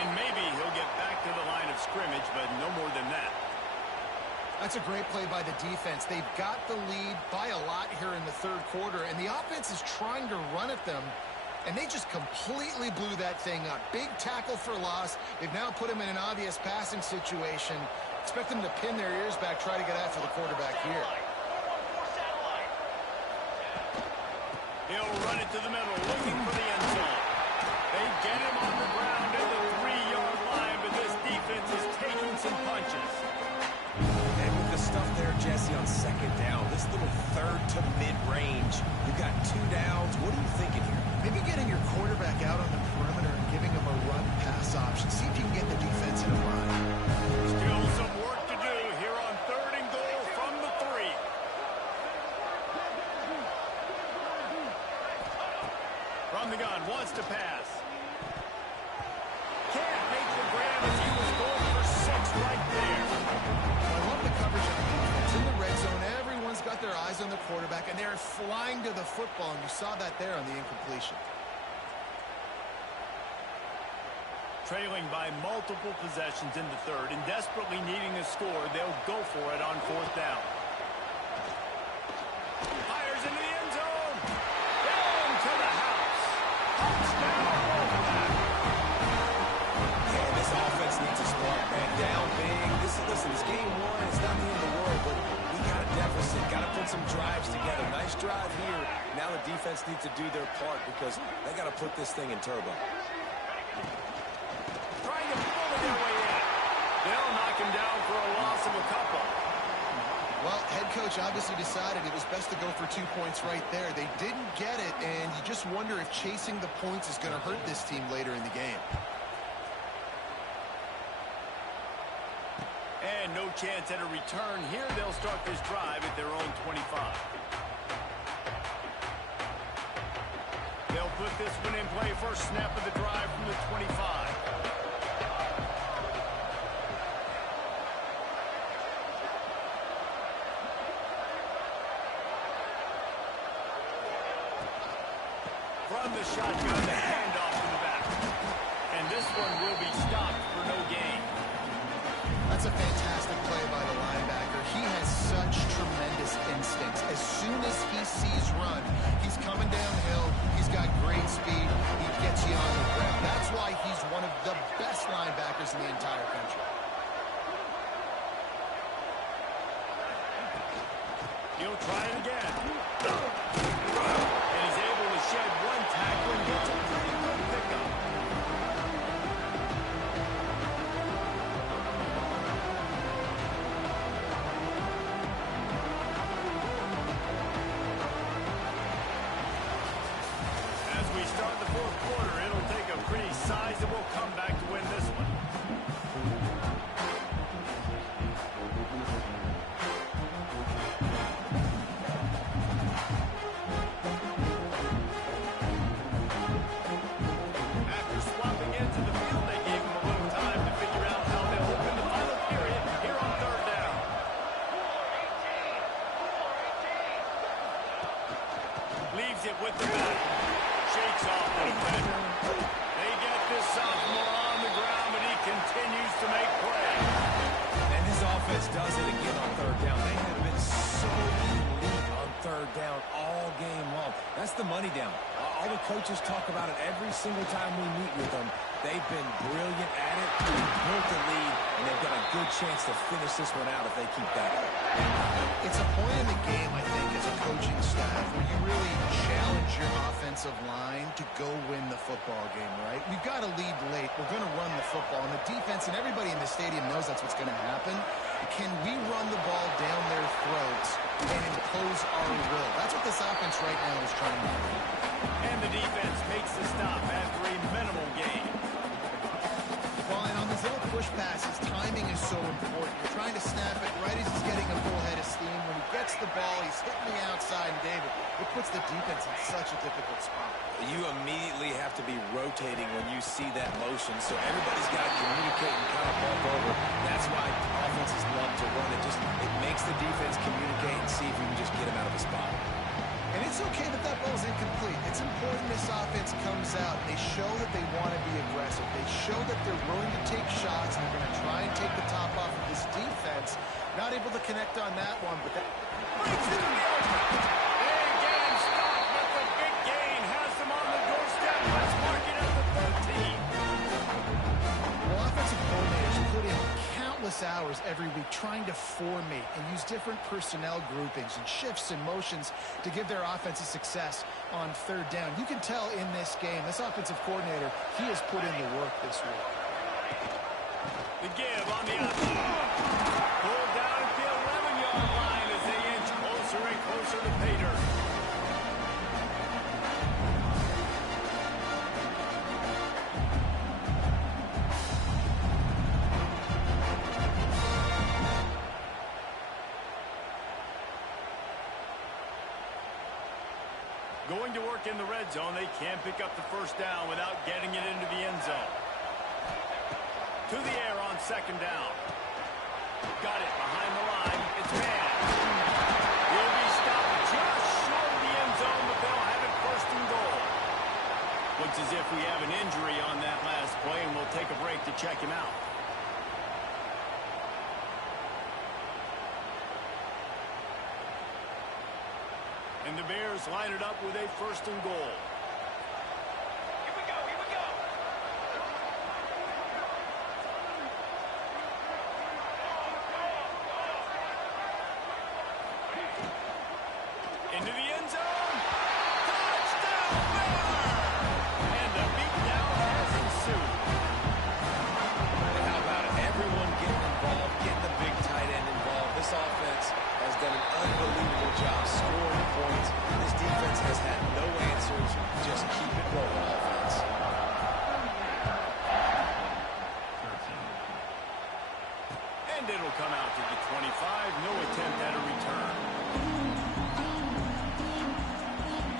And maybe he'll get back to the line of scrimmage, but no more than that. That's a great play by the defense. They've got the lead by a lot here in the third quarter, and the offense is trying to run at them. And they just completely blew that thing up. Big tackle for loss. They've now put him in an obvious passing situation. Expect them to pin their ears back, try to get after the quarterback here. He'll run it to the middle, looking for the end zone. They get him on the ground at the 3-yard line, but this defense is taking some punches. And with the stuff there, Jesse, on second down, this little third to mid-range, you've got 2 downs. What are you thinking here? Maybe getting your quarterback out on the perimeter and giving him a run-pass option. See if you can get the defense in a run. Still some work to do here on 3rd and goal from the 3. From the gun, wants to pass. Can't make the grab as he was going for 6 right there. I love the coverage on defense. In the red zone, everyone's got their eyes on the quarterback, and they're flying to the football, and you saw that there on the incompletion. Trailing by multiple possessions in the 3rd and desperately needing a score, they'll go for it on 4th down. Fires into the end zone. Down to the house. Touchdown. Yeah, this offense needs a spark, man. Down big. Listen, it's game 1. It's not the end of the world, but we got a deficit. Got to put some drives together. Nice drive here. Now the defense needs to do their part because they got to put this thing in turbo. Trying to bully their way in. They'll knock him down for a loss of a couple. Well, head coach obviously decided it was best to go for 2 points right there. They didn't get it, and you just wonder if chasing the points is going to hurt this team later in the game. And no chance at a return here. They'll start this drive at their own 25. They'll put this one in play. First snap of the drive from the 25. From the shotgun, the handoff to the back. And this one will be stopped for no gain. That's a fantastic play by the linebacker. He has such tremendous instincts. As soon as he sees run, he's coming downhill. He's got great speed. He gets you on the ground. That's why he's one of the best linebackers in the entire country. He'll try it again. And he's able to shed one tackle and get does it again on third down. They have been so elite on third down all game long. That's the money down. All the coaches talk about it every single time we meet with them. They've been brilliant at it. They've built the lead, and they've got a good chance to finish this one out if they keep that up. It's a point in the game, I think, as a coaching staff, where you really challenge your offensive line to go win the football game, right? We've got to lead late. We're going to run the football. And the defense and everybody in the stadium knows that's what's going to happen. Can we run the ball down their throats and impose our will? That's what this offense right now is trying to do. And the defense makes the stop after a minimal gain. Well, and on these little push passes, timing is so important. You're trying to snap it right as he's getting a full head of steam. When he gets the ball, he's hitting the outside, and David, it puts the defense in such a difficult spot. You immediately have to be rotating when you see that motion, so everybody's got to communicate and kind of bump over. That's why offenses love to run it. It makes the defense communicate and see if we can just get him out of the spot. And it's okay that that ball's incomplete. It's important this offense comes out. They show that they want to be aggressive. They show that they're willing to take shots, and they're going to try and take the top off of this defense. Not able to connect on that one, but that brings it to the open. Big game stop, but the big gain has them on the doorstep. Let's mark it at the 13. Well, offensive coordinators put in countless hours every week trying to formate and use different personnel groupings and shifts and motions to give their offensive success on third down. You can tell in this game, this offensive coordinator, he has put in the work this week. The give on the outside. Pulled down at the 11-yard line as they inch closer and closer to pay dirt. Going to work in the red zone, they can't pick up the first down without getting it into the end zone. To the air on second down. Got it behind the line. It's man. He'll be stopped just short of the end zone, but they'll have it first and goal. Looks as if we have an injury on that last play, and we'll take a break to check him out. And the Bears line it up with a first and goal. Here we go, here we go. Into the end zone. Touchdown, Baylor! And the beatdown has ensued. And how about it? Everyone getting involved, getting the big tight end involved. This offense has done an unbelievable job scoring points. This defense has had no answers. Just keep it rolling, offense. And it'll come out to the 25. No attempt at a return.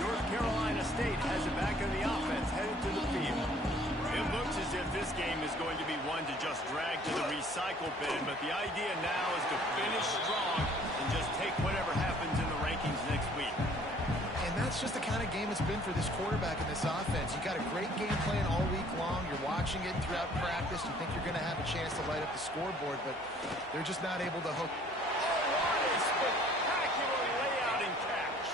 North Carolina State has it back in the offense headed to the field. It looks as if this game is going to be one to just drag to the recycle bin, but the idea now is to finish strong and just take whatever happens in the rankings next week. And that's just the kind of game it's been for this quarterback and this offense. You got a great game plan all week long. You're watching it throughout practice. You think you're going to have a chance to light up the scoreboard, but they're just not able to hook. What a spectacular layout and catch.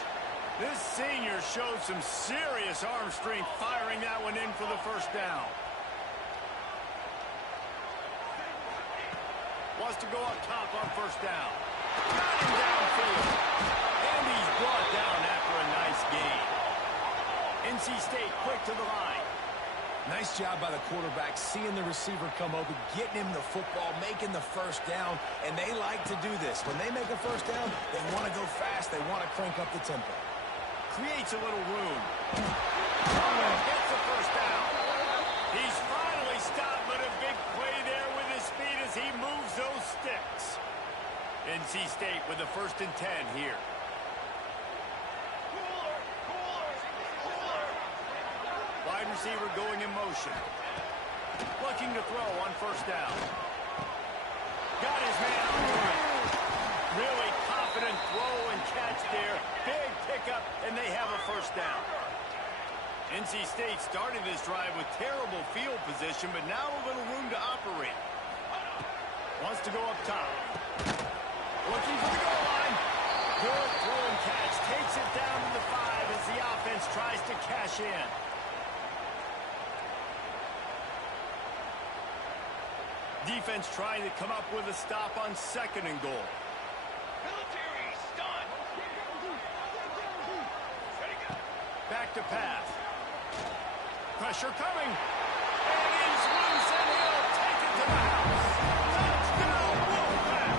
This senior showed some serious arm strength firing that one in for the first down. Wants to go up top on first down. Got him downfield. And he's brought down after a nice gain. NC State quick to the line. Nice job by the quarterback, seeing the receiver come open, getting him the football, making the first down, and they like to do this. When they make a first down, they want to go fast. They want to crank up the tempo. Creates a little room. Gets the first down. He's finally stopped, but a big play there with his speed as he moves those sticks. NC State with the 1st and 10 here. Wide receiver going in motion. Looking to throw on first down. Got his man on the way. Really confident throw and catch there. Big pickup, and they have a first down. NC State started this drive with terrible field position, but now a little room to operate. Wants to go up top. Looking for the goal line. Good throw and catch. Takes it down to the 5 as the offense tries to cash in. Defense trying to come up with a stop on 2nd and goal. Military stun. Back to pass. Pressure coming. And he's loose and he'll take it to the house. Touchdown, Wolfpack.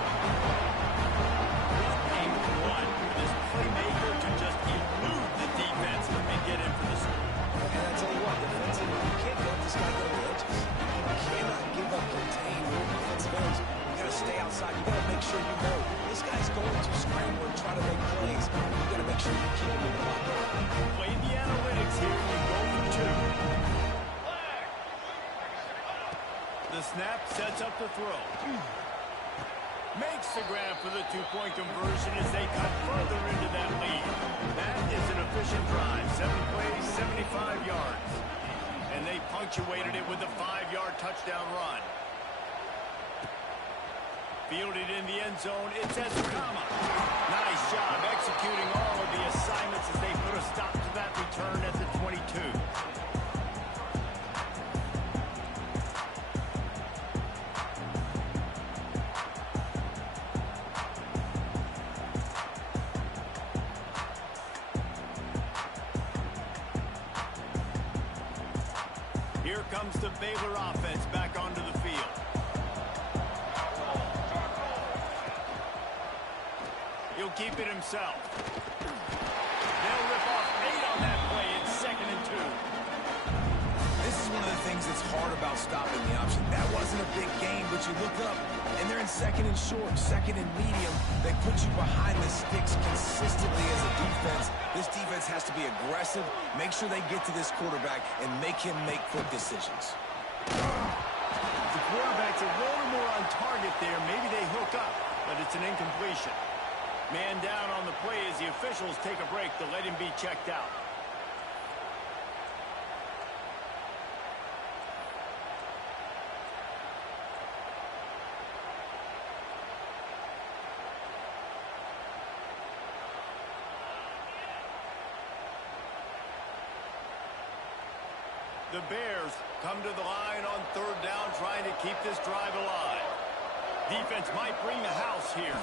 This game won. This playmaker can just elude the defense and get in for the score. And I tell you what, defensively, you can't let this guy go to the edges. You cannot give up contained defensive ends. You got to stay outside. You got to make sure you know this guy's going to scramble and try to make plays. You got to make sure you keep him in the pocket. Play the analytics here and go for 2. The snap sets up the throw. Makes the grab for the 2-point conversion as they cut further into that lead. That is an efficient drive. 7 plays, 75 yards. And they punctuated it with a 5-yard touchdown run. Fielded in the end zone, it's Ezukama. Nice job executing all of the assignments as they put a stop to that return at the 22. Here comes the Baylor offense back onto the field. He'll keep it himself. They'll rip off 8 on that play. It's 2nd and 2. This is one of the things that's hard about stopping the option. That wasn't a big gain, but you look up, and they're in 2nd and short, 2nd and medium. They put you behind the sticks consistently as a defense. This defense has to be aggressive, make sure they get to this quarterback, and make him make quick decisions. The quarterback's a little more on target there. Maybe they hook up, but it's an incompletion. Man down on the play as the officials take a break to let him be checked out. The Bears come to the line on 3rd down, trying to keep this drive alive. Defense might bring the house here.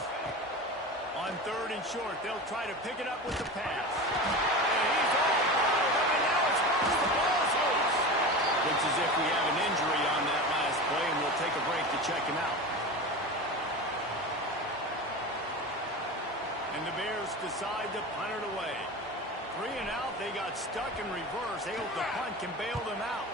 On 3rd and short, they'll try to pick it up with the pass. And he's all balled up, and now it's loose. The ball's loose. Looks as if we have an injury on that last play, and we'll take a break to check him out. And the Bears decide to punt it away. 3 and out, they got stuck in reverse. They hope the punt can bail them out.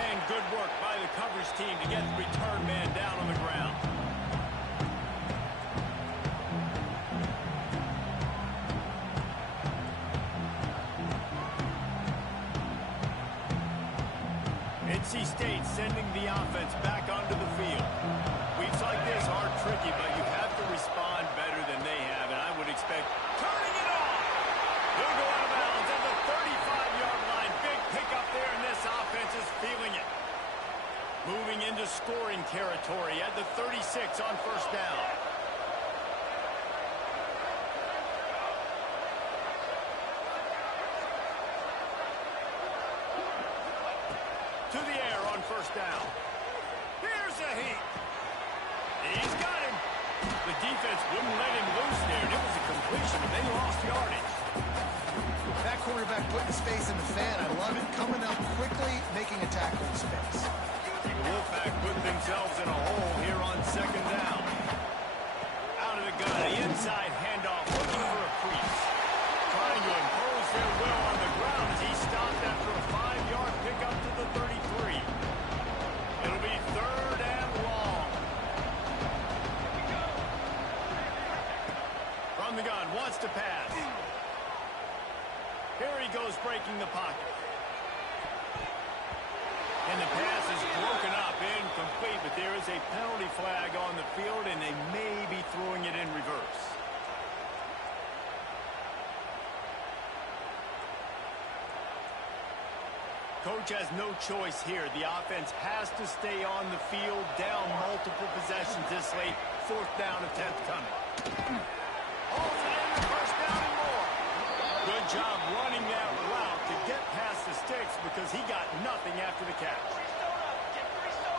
And good work by the coverage team to get the return man down on the ground. NC State sending the offense back onto the field. Weeks like this are tricky, but you have to respond better than they have, and I would expect turning it on. He'll go out of bounds at the 35-yard line. Big pickup there, and this offense is feeling it. Moving into scoring territory at the 36 on 1st down. To the air on 1st down. Here's a heat. He's got him. The defense wouldn't let him loose there, and it was a completion, and they lost yardage. That quarterback putting space in the fan. I love it. Coming up quickly, making a tackle in space. The Wolfpack put themselves in a hole here on 2nd down. Out of the gun, the inside handoff, looking for a crease. Trying to impose their will on the ground as he stopped after a 5-yard pickup to the 33. It'll be 3rd and long. From the gun, wants to pass. Here he goes, breaking the pocket. And the pass is broken up, incomplete, but there is a penalty flag on the field, and they may be throwing it in reverse. Coach has no choice here. The offense has to stay on the field, down multiple possessions this late. 4th down attempt coming. Holds it in the 1st down and more. Good job running that route to get past the sticks because he got nothing after the catch.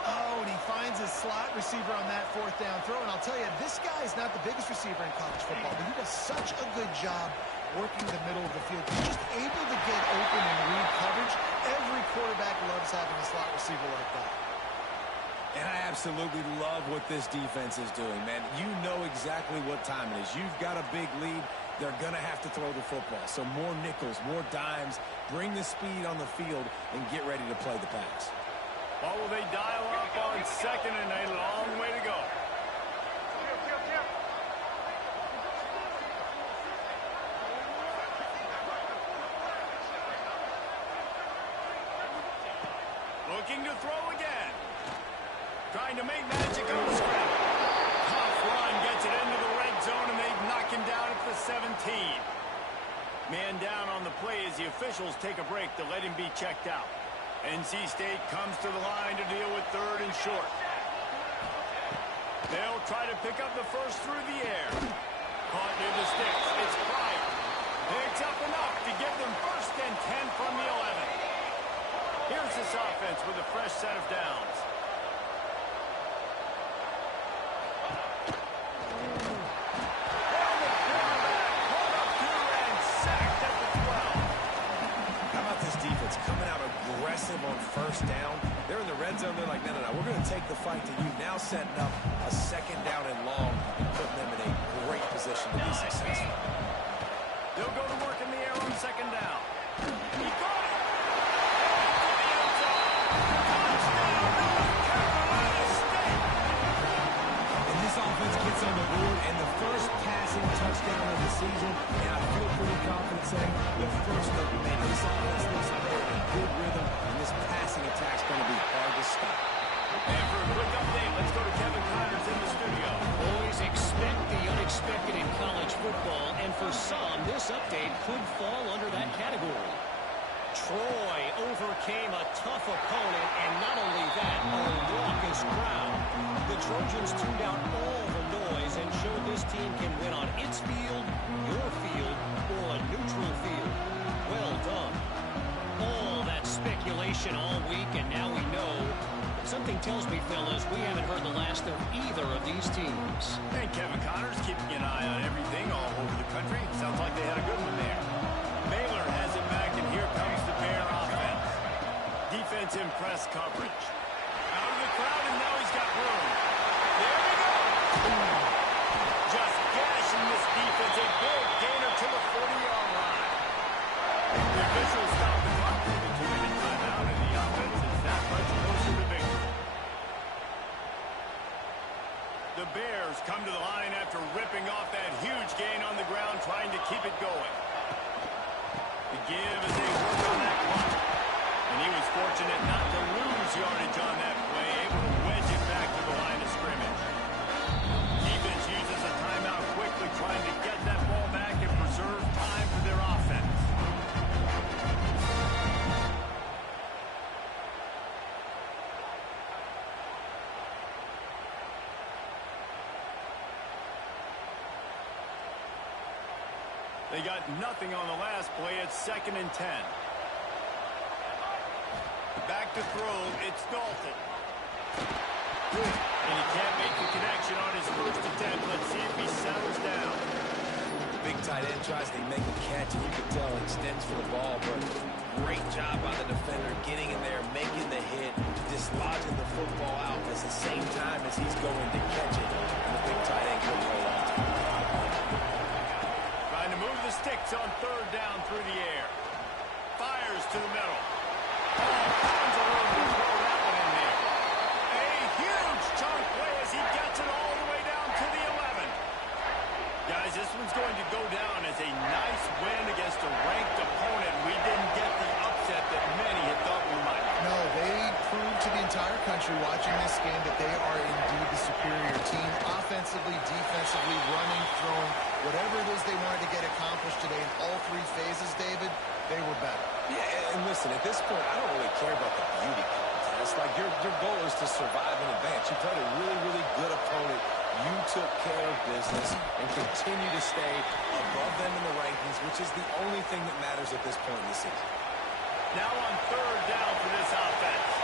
Oh, and he finds his slot receiver on that 4th down throw. And I'll tell you, this guy is not the biggest receiver in college football, but he does such a good job working the middle of the field. He's just able to get open and read coverage. Every quarterback loves having a slot receiver like that. And I absolutely love what this defense is doing, man. You know exactly what time it is. You've got a big lead. They're going to have to throw the football. So more nickels, more dimes, bring the speed on the field, and get ready to play the pass. What will they dial up on 2nd and a long way to go? Looking to throw again. Trying to make magic on the scramble. Tough run gets it into the red zone, and they knock him down at the 17. Man down on the play as the officials take a break to let him be checked out. NC State comes to the line to deal with 3rd and short. They'll try to pick up the first through the air. Caught near the sticks. It's Pryor. Picks up enough to give them 1st and 10 from the 11. Here's this offense with a fresh set of downs. Coming out aggressive on 1st down. They're in the red zone. They're like, no, we're going to take the fight to you. Now setting up a 2nd down and long and putting them in a great position to be successful. They'll go to work in the air on 2nd down. He got it! Touchdown, North Carolina State! And this offense gets on the board and the first passing touchdown of the season. And I feel pretty confident saying the first of many. This offense looks like they're in good rhythm, and this passing attack's going to be hard to stop. And for a quick update, let's go to Kevin Connors in the studio. Always expect the unexpected in college football, and for some, this update could fall under that category. Troy overcame a tough opponent, and not only that, a raucous crowd. The Trojans tuned out all the noise and showed this team can win on its field, your field, or a neutral field. Well done. All that speculation all week, and now we know. Something tells me, fellas, we haven't heard the last of either of these teams. And Kevin Connors keeping an eye on everything all over the country. Sounds like they had a good one there. Baylor has it back, and here comes the Bear offense. Defense in press coverage. Out of the crowd, and now he's got room. There we go. Just gashing this defense. A big gainer to the 40-yard line. The officials stop the clock for the 2-minute timeout, and the offense is that much closer to victory. The Bears come to the line after ripping off that huge gain on the ground, trying to keep it going. The give as they work on that clock. And he was fortunate not to lose yardage on that play, able to wedge it back to the line of scrimmage. Defense uses a timeout quickly, trying to get that ball back and preserve time for their offense. They got nothing on the last play. It's 2nd and 10. Back to throw. It's Dalton. And he can't make the connection on his first attempt. Let's see if he settles down. Big tight end tries to make a catch, and you can tell he extends for the ball, but great job by the defender getting in there, making the hit, dislodging the football out at the same time as he's going to catch it. And the big tight end couldn't hold on to it. Trying to move the sticks on 3rd down through the air. Fires to the middle. Tons of room to throw that one in there. A huge chunk play as he gets it all the way down to the 11. Guys, this one's going to go down as a nice win against a ranked opponent. We didn't get the upset that many had thought we might. No, they proved to the entire country watching this game that they are indeed the superior team. Offensively, defensively, running, throwing, whatever it is they wanted to get accomplished today in all 3 phases, David, they were better. Yeah, and listen, at this point, I don't really care about the beauty contest. Like, your goal is to survive and advance. You played a really, really good opponent. You took care of business and continue to stay above them in the rankings, which is the only thing that matters at this point in the season. Now on third down for this offense.